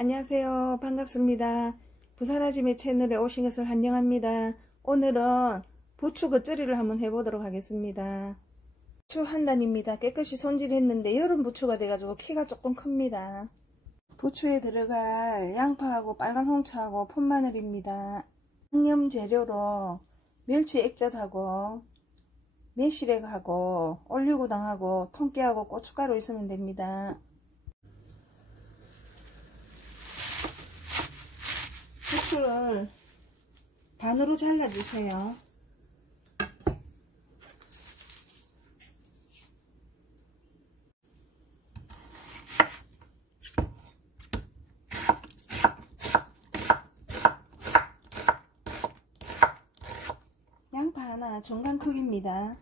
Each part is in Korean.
안녕하세요. 반갑습니다. 부산아지매 채널에 오신 것을 환영합니다. 오늘은 부추 겉절이를 한번 해보도록 하겠습니다. 부추 한 단입니다. 깨끗이 손질했는데 여름 부추가 돼가지고 키가 조금 큽니다. 부추에 들어갈 양파하고 빨간 홍차하고 풋마늘입니다. 양념 재료로 멸치 액젓하고 매실액하고 올리고당하고 통깨하고 고춧가루 있으면 됩니다. 부추를 반으로 잘라주세요. 양파 하나 중간 크기입니다.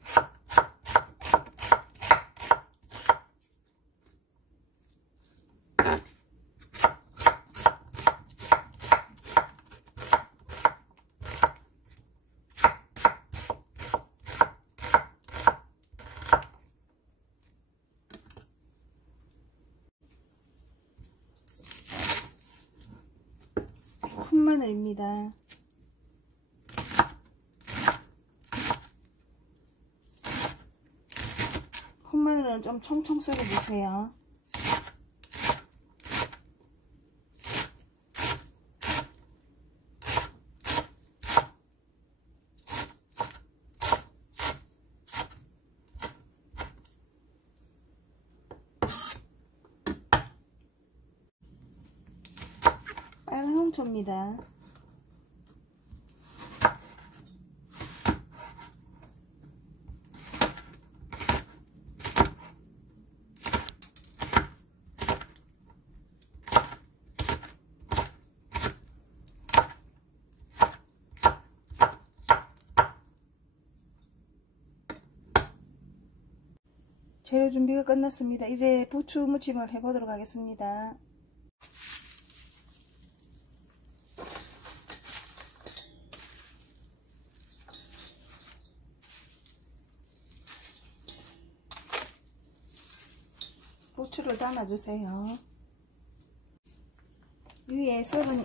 풋마늘입니다. 풋마늘은 좀 총총 썰어주세요. 빨간 홍초입니다. 재료 준비가 끝났습니다. 이제 부추 무침을 해보도록 하겠습니다. 부추를 담아주세요. 위에 썰은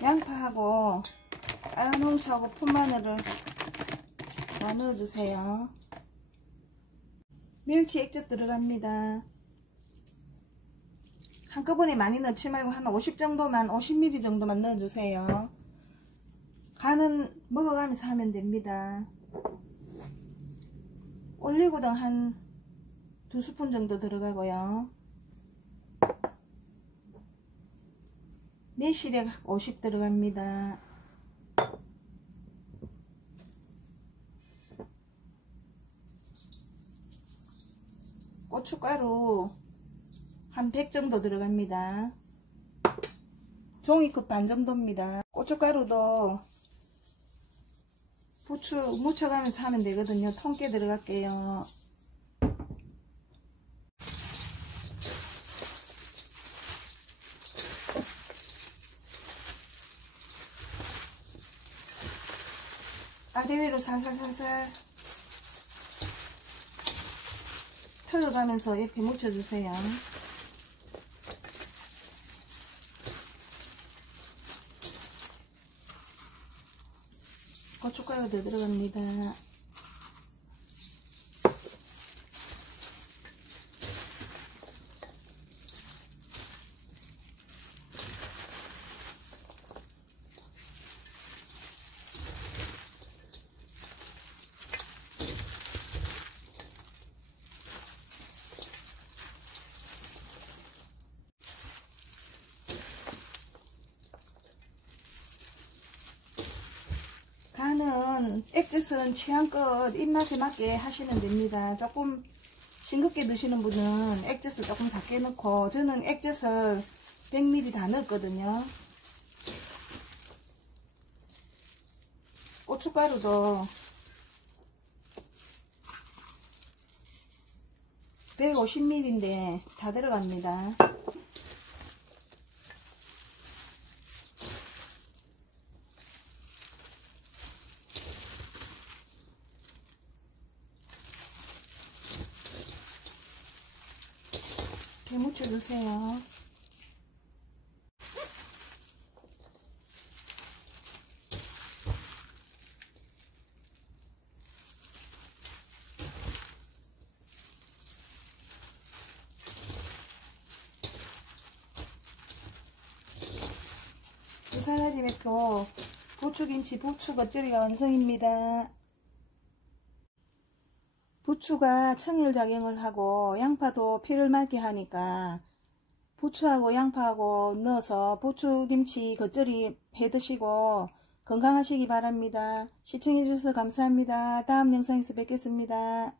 양파하고 빨간 홍차하고 풋마늘을 다 넣어주세요. 멸치 액젓 들어갑니다. 한꺼번에 많이 넣지 말고 한 50ml 정도만 넣어주세요. 간은 먹어가면서 하면 됩니다. 올리고당 한 2스푼 정도 들어가고요. 매실액 50 들어갑니다. 고춧가루 한 100 정도 들어갑니다. 종이컵 반 정도입니다. 고춧가루도 부추 묻혀가면서 하면 되거든요. 통깨 들어갈게요. 아래 위로 살살살살 털어가면서 이렇게 묻혀주세요. 고춧가루가 더 들어갑니다. 간은 액젓은 취향껏 입맛에 맞게 하시면 됩니다. 조금 싱겁게 드시는 분은 액젓을 조금 작게 넣고, 저는 액젓을 100ml 다 넣었거든요. 고춧가루도 150ml인데 다 들어갑니다. 이렇게 묻혀주세요. 부사라지 매표 부추김치 부추 겉절이가 완성입니다. 부추가 청열작용을 하고 양파도 피를 맑게 하니까 부추하고 양파하고 넣어서 부추김치 겉절이 해 드시고 건강하시기 바랍니다. 시청해 주셔서 감사합니다. 다음 영상에서 뵙겠습니다.